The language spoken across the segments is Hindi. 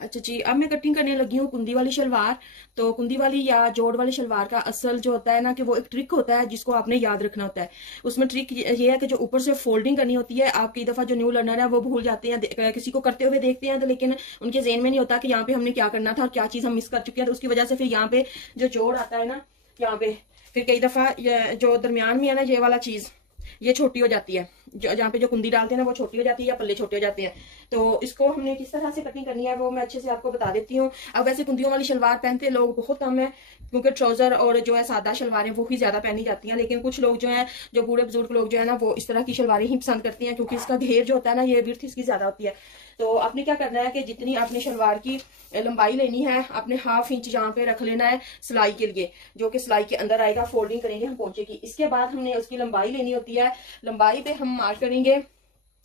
अच्छा जी, अब मैं कटिंग करने लगी हूँ कुंदी वाली शलवार। तो कुंदी वाली या जोड़ वाली शलवार का असल जो होता है ना, कि वो एक ट्रिक होता है जिसको आपने याद रखना होता है। उसमें ट्रिक ये है कि जो ऊपर से फोल्डिंग करनी होती है, आप कई दफा जो न्यू लर्नर है वो भूल जाते हैं, किसी को करते हुए देखते हैं तो लेकिन उनके ज़हन में नहीं होता कि यहाँ पे हमने क्या करना था और क्या चीज हम मिस कर चुके हैं। तो उसकी वजह से फिर यहाँ पे जो जोड़ आता है ना, यहाँ पे फिर कई दफा जो दरमियान में है ना, ये वाला चीज ये छोटी हो जाती है, जहाँ पे जो कुंदी डालते हैं ना वो छोटी हो जाती है या पल्ले छोटे हो जाते हैं। तो इसको हमने किस तरह से कटिंग करनी है वो मैं अच्छे से आपको बता देती हूँ। अब वैसे कुंदियों वाली शलवार पहनते लोग बहुत कम है, क्योंकि ट्राउजर और जो है सादा शलवारें वो ही ज्यादा पहनी जाती हैं। लेकिन कुछ लोग जो है, जो बूढ़े बुजुर्ग लोग जो है ना, वो इस तरह की शलवारें ही पसंद करती हैं, क्योंकि इसका घेर जो होता है ना, ये विड्थ इसकी ज्यादा होती है। तो आपने क्या करना है कि जितनी आपने शलवार की लंबाई लेनी है, आपने 1/2 इंच यहाँ पे रख लेना है सिलाई के लिए, जो कि सिलाई के अंदर आएगा। फोल्डिंग करेंगे हम पोंचे की, इसके बाद हमने उसकी लंबाई लेनी होती है। लंबाई पे हम मार्क करेंगे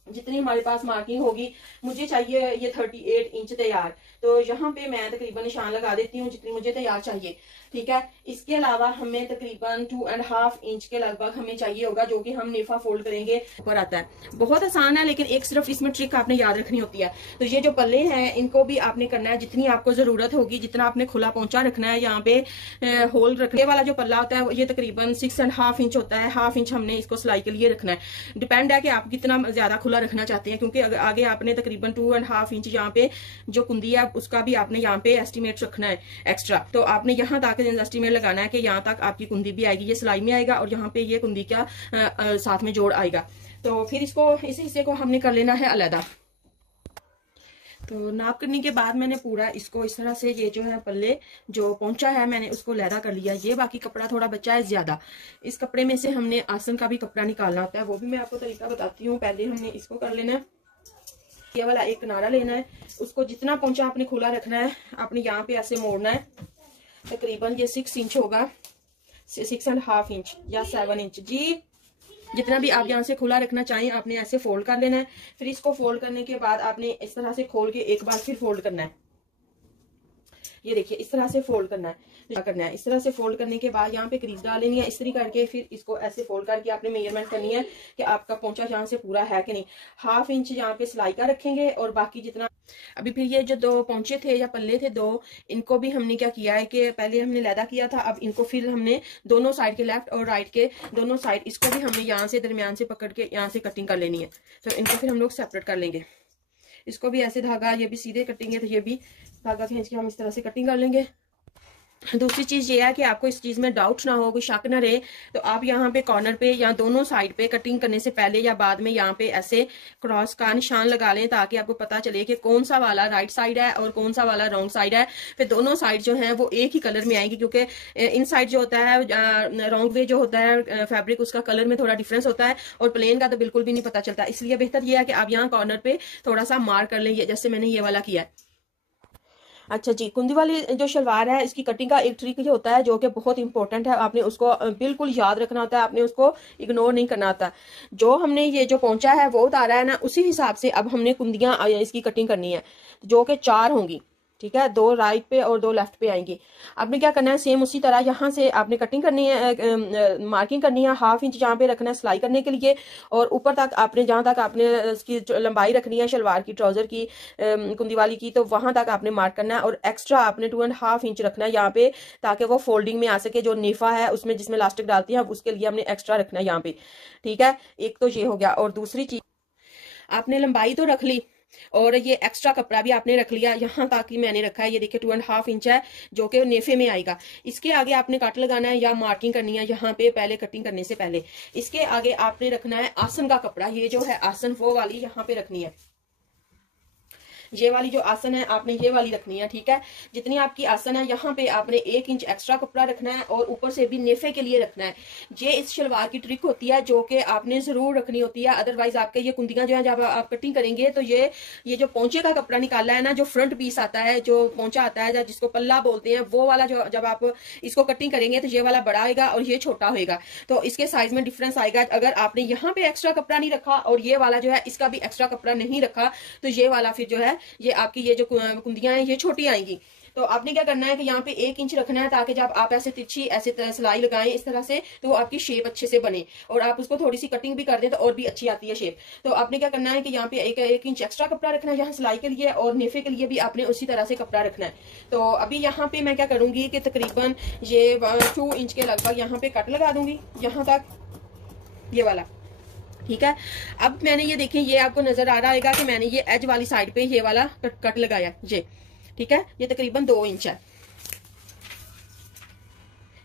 जितनी हमारे पास मार्किंग होगी। मुझे चाहिए ये 38 इंच तैयार, तो यहाँ पे मैं तकरीबन निशान लगा देती हूँ जितनी मुझे तैयार चाहिए। ठीक है, इसके अलावा हमें तकरीबन 2.5 इंच के लगभग हमें चाहिए होगा, जो कि हम नेफा फोल्ड करेंगे ऊपर आता है। बहुत आसान है, लेकिन एक सिर्फ इसमें ट्रिक आपने याद रखनी होती है। तो ये जो पल्ले हैं इनको भी आपने करना है जितनी आपको जरूरत होगी, जितना आपने खुला पहुंचा रखना है। यहाँ पे होल रखने वाला जो पल्ला होता है ये तकरीबन 6.5 इंच होता है। 1/2 इंच हमने इसको सिलाई के लिए रखना है। डिपेंड है कि आप कितना ज्यादा खुला रखना चाहते हैं, क्योंकि आगे आपने तकरीबन 2.5 इंच यहाँ पे जो कुंदी है उसका भी आपने यहाँ पे एस्टिमेट रखना है एक्स्ट्रा। तो आपने यहाँ तक एस्टिमेट लगाना है कि यहाँ तक आपकी कुंदी भी आएगी, ये सिलाई में आएगा और यहाँ पे ये कुंदी का साथ में जोड़ आएगा। तो फिर इसको, इस हिस्से को हमने कर लेना है अलग। तो नाप करने के बाद मैंने पूरा इसको इस तरह से, ये जो है पल्ले जो पहुंचा है मैंने उसको लहदा कर लिया। ये बाकी कपड़ा थोड़ा बचा है ज्यादा, इस कपड़े में से हमने आसन का भी कपड़ा निकालना होता है, वो भी मैं आपको तरीका बताती हूँ। पहले हमने इसको कर लेना है, ये वाला एक किनारा लेना है, उसको जितना पहुंचा आपने खुला रखना है। आपने यहाँ पे ऐसे मोड़ना है, तकरीबन ये 6 इंच होगा, 6.5 इंच या 7 इंच जी, जितना भी आप यहाँ से खुला रखना चाहें आपने ऐसे फोल्ड कर लेना है। फिर इसको फोल्ड करने के बाद आपने इस तरह से खोल के एक बार फिर फोल्ड करना है। ये देखिए इस तरह से फोल्ड करना है, इस तरह से फोल्ड करने के बाद यहाँ पे क्रीज डाल लेनी है, इस्त्री करके फिर इसको ऐसे फोल्ड करके आपने मेजरमेंट करनी है कि आपका पोंचा यहाँ से पूरा है कि नहीं। 1/2 इंच यहाँ पे सिलाई का रखेंगे और बाकी जितना अभी फिर ये जो 2 पोंचे थे या पल्ले थे 2, इनको भी हमने क्या किया है कि पहले हमने लैदा किया था, अब इनको फिर हमने दोनों साइड के लेफ्ट और राइट के दोनों साइड इसको भी हमने यहाँ से दरमियान से पकड़ के यहाँ से कटिंग कर लेनी है। तो इनको फिर हम लोग सेपरेट कर लेंगे। इसको भी ऐसे धागा, ये भी सीधे कटेंगे तो ये भी धागा खींच के हम इस तरह से कटिंग कर लेंगे। दूसरी चीज ये है कि आपको इस चीज में डाउट ना हो, कोई शक ना रहे, तो आप यहाँ पे कॉर्नर पे या दोनों साइड पे कटिंग करने से पहले या बाद में यहाँ पे ऐसे क्रॉस का निशान लगा लें, ताकि आपको पता चले कि कौन सा वाला राइट साइड है और कौन सा वाला रॉन्ग साइड है। फिर दोनों साइड जो है वो एक ही कलर में आएंगी, क्योंकि इन साइड जो होता है रॉन्ग वे जो होता है फैब्रिक, उसका कलर में थोड़ा डिफरेंस होता है और प्लेन का तो बिल्कुल भी नहीं पता चलता। इसलिए बेहतर यह है कि आप यहाँ कॉर्नर पे थोड़ा सा मार्क कर लें, जैसे मैंने ये वाला किया है। अच्छा जी, कुंदी वाली जो शलवार है इसकी कटिंग का एक ट्रिक जो होता है, जो कि बहुत इंपॉर्टेंट है, आपने उसको बिल्कुल याद रखना होता है, आपने उसको इग्नोर नहीं करना होता। जो हमने ये जो पोंचा है वो उतारा है ना, उसी हिसाब से अब हमने कुंदियां इसकी कटिंग करनी है, जो कि 4 होंगी। ठीक है, 2 राइट पे और 2 लेफ्ट पे आएंगी। आपने क्या करना है, सेम उसी तरह यहाँ से आपने कटिंग करनी है, मार्किंग करनी है। 1/2 इंच जहाँ पे रखना है सिलाई करने के लिए, और ऊपर तक आपने जहाँ तक आपने इसकी लंबाई रखनी है शलवार की, ट्राउजर की, कुंदी वाली की, तो वहां तक आपने मार्क करना है। और एक्स्ट्रा आपने 2.5 इंच रखना है यहाँ पे, ताकि वो फोल्डिंग में आ सके। जो नेफा है उसमें जिसमें इलास्टिक डालती है, उसके लिए हमने एक्स्ट्रा रखना है यहाँ पे। ठीक है, एक तो ये हो गया। और दूसरी चीज, आपने लंबाई तो रख ली और ये एक्स्ट्रा कपड़ा भी आपने रख लिया। यहाँ तक ही मैंने रखा है, ये देखिए 2.5 इंच है, जो कि नेफे में आएगा। इसके आगे आपने कट लगाना है या मार्किंग करनी है यहाँ पे, पहले कटिंग करने से पहले। इसके आगे आपने रखना है आसन का कपड़ा, ये जो है आसन वो वाली यहाँ पे रखनी है। ये वाली जो आसन है आपने ये वाली रखनी है। ठीक है, जितनी आपकी आसन है यहाँ पे आपने 1 इंच एक्स्ट्रा कपड़ा रखना है और ऊपर से भी नेफे के लिए रखना है। ये इस शलवार की ट्रिक होती है, जो कि आपने जरूर रखनी होती है, अदरवाइज आपके ये कुंदियां जो है जब आप कटिंग करेंगे तो ये जो पोंचे का कपड़ा निकाला है ना, जो फ्रंट पीस आता है, जो पोंचा आता है जिसको पल्ला बोलते हैं, वो वाला जो जब आप इसको कटिंग करेंगे तो ये वाला बड़ा होगा और ये छोटा होगा, तो इसके साइज में डिफरेंस आएगा। अगर आपने यहाँ पे एक्स्ट्रा कपड़ा नहीं रखा और ये वाला जो है इसका भी एक्स्ट्रा कपड़ा नहीं रखा, तो ये वाला फिर जो है ये आपकी ये जो कुंदियां हैं ये छोटी आएंगी। तो आपने क्या करना है कि यहाँ पे 1 इंच रखना है, ताकि जब आप ऐसे तिरछी ऐसे सिलाई लगाएं इस तरह से, तो आपकी शेप अच्छे से बने, और आप उसको थोड़ी सी कटिंग भी कर दें तो और भी अच्छी आती है शेप। तो आपने क्या करना है कि यहाँ पे 1 इंच एक्स्ट्रा कपड़ा रखना है यहाँ सिलाई के लिए, और नेफे के लिए भी आपने उसी तरह से कपड़ा रखना है। तो अभी यहाँ पे मैं क्या करूंगी कि तकरीबन ये 2 इंच के लगभग यहाँ पे कट लगा दूंगी, यहाँ तक ये वाला, ठीक है। अब मैंने ये देखें, ये आपको नजर आ रहा है कि मैंने ये एज वाली साइड पे ये वाला कट लगाया, ये ठीक है। ये तकरीबन 2 इंच है,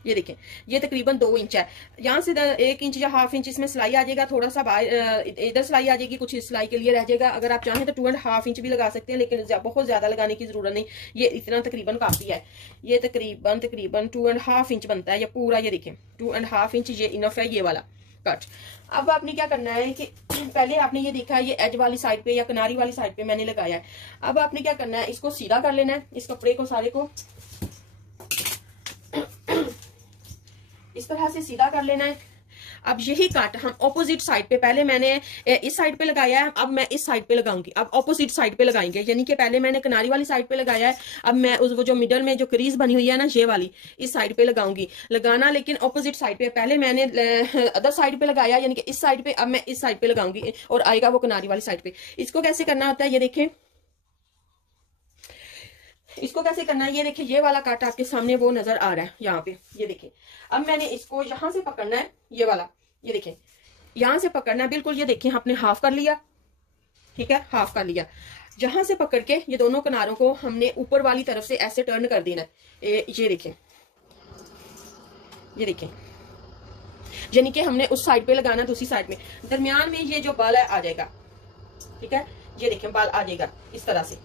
ये देखें ये तकरीबन 2 इंच है। यहाँ से 1 इंच या ½ इंच इसमें सिलाई आ जाएगा, थोड़ा सा इधर सिलाई आ जाएगी, कुछ सिलाई के लिए रह जाएगा। अगर आप चाहें तो 2.5 इंच भी लगा सकते हैं, लेकिन बहुत ज्यादा लगाने की जरूरत नहीं, ये इतना तकरीबन काफी है। ये तकरीबन 2.5 इंच बनता है ये पूरा, ये देखें 2.5 इंच ये इनफ है ये वाला कट। अब आपने क्या करना है कि पहले आपने ये देखा ये एज वाली साइड पे या किनारी वाली साइड पे मैंने लगाया है। अब आपने क्या करना है, इसको सीधा कर लेना है, इस कपड़े को सारे को इस तरह से सीधा कर लेना है। अब यही काट हम ऑपोजिट साइड पे, पहले मैंने इस साइड पे लगाया है, अब मैं इस साइड पे लगाऊंगी। अब ऑपोजिट साइड पे लगाएंगे, यानी कि पहले मैंने किनारी वाली साइड पे लगाया है, अब मैं उस वो जो मिडल में जो क्रीज बनी हुई है ना ये वाली, इस साइड पे लगाऊंगी। लगाना लेकिन ऑपोजिट साइड पे, पहले मैंने अदर साइड पे लगाया यानी कि इस साइड पे, अब मैं इस साइड पे लगाऊंगी और आएगा वो किनारी वाली साइड पे। इसको कैसे करना होता है ये देखें, इसको कैसे करना है ये देखिए, ये वाला काट आपके सामने वो नजर आ रहा है यहाँ पे, ये देखिए। अब मैंने इसको यहां से पकड़ना है, ये वाला, ये देखिए यहां से पकड़ना है बिल्कुल, ये देखिए आपने हाफ कर लिया, ठीक है, हाफ कर लिया। जहां से पकड़ के ये दोनों किनारों को हमने ऊपर वाली तरफ से ऐसे टर्न कर देना है, ये देखिए, ये देखिए, यानी कि हमने उस साइड पे लगाना, दूसरी साइड में दरमियान में ये जो बाल है आ जाएगा, ठीक है। ये देखिए बाल आ जाएगा इस तरह से,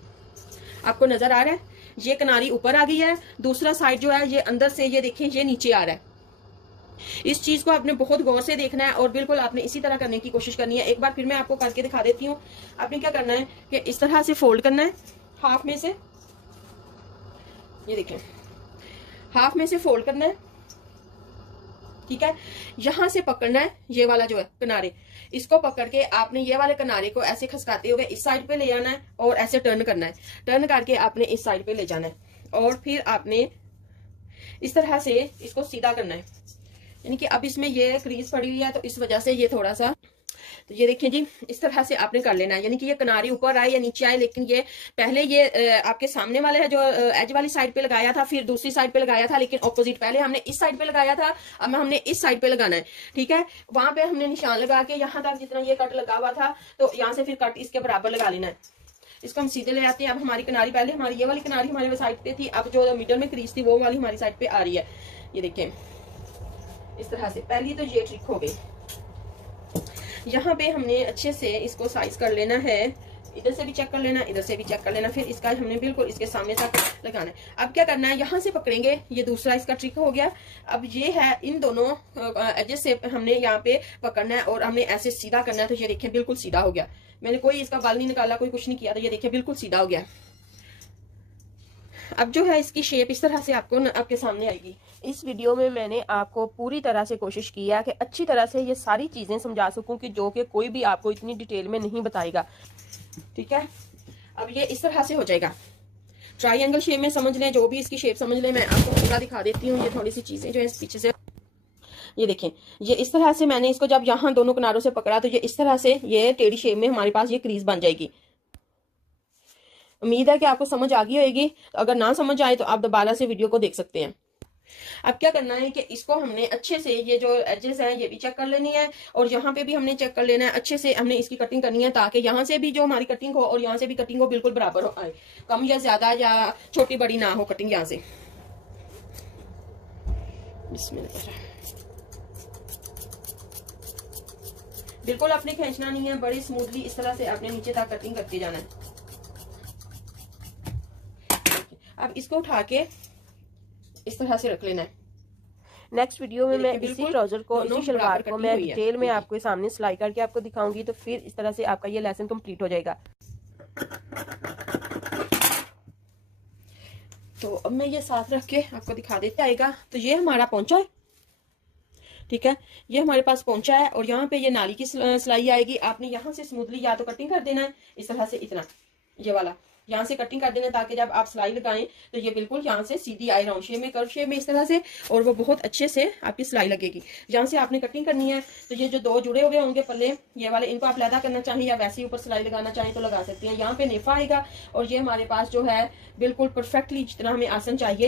आपको नजर आ रहा है। ये किनारी ऊपर आ गई है, दूसरा साइड जो है ये अंदर से, ये देखें ये नीचे आ रहा है। इस चीज को आपने बहुत गौर से देखना है और बिल्कुल आपने इसी तरह करने की कोशिश करनी है। एक बार फिर मैं आपको करके दिखा देती हूँ। आपने क्या करना है कि इस तरह से फोल्ड करना है, हाफ में से, ये देखें हाफ में से फोल्ड करना है, ठीक है। यहां से पकड़ना है ये वाला जो है किनारे, इसको पकड़ के आपने ये वाले किनारे को ऐसे खसकाते हुए इस साइड पे ले जाना है और ऐसे टर्न करना है। टर्न करके आपने इस साइड पे ले जाना है और फिर आपने इस तरह से इसको सीधा करना है। यानी कि अब इसमें ये क्रीज पड़ी हुई है तो इस वजह से ये थोड़ा सा, तो ये देखिए जी इस तरह से आपने कर लेना है। यानी कि ये किनारी ऊपर आए या नीचे आए, लेकिन ये पहले ये आपके सामने वाले है जो एज वाली साइड पे लगाया था, फिर दूसरी साइड पे लगाया था, लेकिन ऑपोजिट, पहले हमने इस साइड पे लगाया था, अब हमने इस साइड पे लगाना है, ठीक है। वहां पे हमने निशान लगा के यहाँ तक जितना ये कट लगा हुआ था, तो यहाँ से फिर कट इसके बराबर लगा लेना है। इसको हम सीधे ले आते हैं। अब हमारी किनारी, पहले हमारी ये वाली किनारी हमारे साइड पे थी, अब जो मिडल में क्रीज थी वो वाली हमारी साइड पे आ रही है। ये देखें इस तरह से, पहली तो ये ट्रिक हो गई। यहाँ पे हमने अच्छे से इसको साइज कर लेना है, इधर से भी चेक कर लेना, इधर से भी चेक कर लेना, फिर इसका हमने बिल्कुल इसके सामने तक लगाना है। अब क्या करना है, यहाँ से पकड़ेंगे, ये दूसरा इसका ट्रिक हो गया। अब ये है इन दोनों एजेस से हमने यहाँ पे पकड़ना है और हमने ऐसे सीधा करना है। तो ये देखिए बिल्कुल सीधा हो गया, मैंने कोई इसका बाल नहीं निकाला, कोई कुछ नहीं किया, तो ये देखिए बिल्कुल सीधा हो गया। अब जो है इसकी शेप इस तरह से आपको आपके सामने आएगी। इस वीडियो में मैंने आपको पूरी तरह से कोशिश की है कि अच्छी तरह से ये सारी चीजें समझा सकूं कि जो कि कोई भी आपको इतनी डिटेल में नहीं बताएगा, ठीक है। अब ये इस तरह से हो जाएगा, ट्रायंगल शेप में समझ लें, जो भी इसकी शेप समझ लें। मैं आपको पूरा दिखा देती हूँ। ये थोड़ी सी चीजें जो है पीछे से, ये देखें ये इस तरह से मैंने इसको जब यहाँ दोनों किनारों से पकड़ा तो ये इस तरह से ये टेढ़ी शेप में हमारे पास ये क्रीज बन जाएगी। उम्मीद है कि आपको समझ आ गई होगी। तो अगर ना समझ आए तो आप दोबारा से वीडियो को देख सकते हैं। अब क्या करना है कि इसको हमने अच्छे से, ये जो एजेस हैं ये भी चेक कर लेनी है और यहाँ पे भी हमने चेक कर लेना है। अच्छे से हमने इसकी कटिंग करनी है ताकि यहाँ से भी जो हमारी कटिंग हो और यहाँ से भी कटिंग हो बिल्कुल बराबर हो आए, कम या ज्यादा या छोटी बड़ी ना हो कटिंग यहाँ से। बिल्कुल आपने खींचना नहीं है, बड़ी स्मूथली इस तरह से आपने नीचे तक कटिंग करते जाना है। अब इसको उठा के इस तरह से रख लेना है। नेक्स्ट वीडियो में मैं इसी ट्राउजर को, इसी शलवार को मैं डिटेल में आपके सामने सिलाई करके आपको दिखाऊंगी। तो फिर इस तरह से आपका ये लेसन कंप्लीट हो जाएगा। तो अब मैं ये साथ रख के आपको दिखा देते आएगा। तो ये हमारा पोंचा है, ठीक है, ये हमारे पास पोंचा है और यहाँ पे ये नाली की सिलाई आएगी। आपने यहाँ से स्मूथली या तो कटिंग कर देना है इस तरह से, इतना ये वाला, यहाँ से कटिंग कर देना ताकि जब आप सिलाई लगाएं तो ये बिल्कुल यहाँ से सीधी आए, राउंड शेप में, कर्व शेप में इस तरह से, और वो बहुत अच्छे से आपकी सिलाई लगेगी। यहाँ से आपने कटिंग करनी है। तो ये जो दो जुड़े हुए होंगे पल्ले ये वाले, इनको आप लैदा करना चाहें या वैसे ही ऊपर सिलाई लगाना चाहें तो लगा सकती हैं। यहाँ पे नेफा आएगा और ये हमारे पास जो है बिल्कुल परफेक्टली जितना हमें आसन चाहिए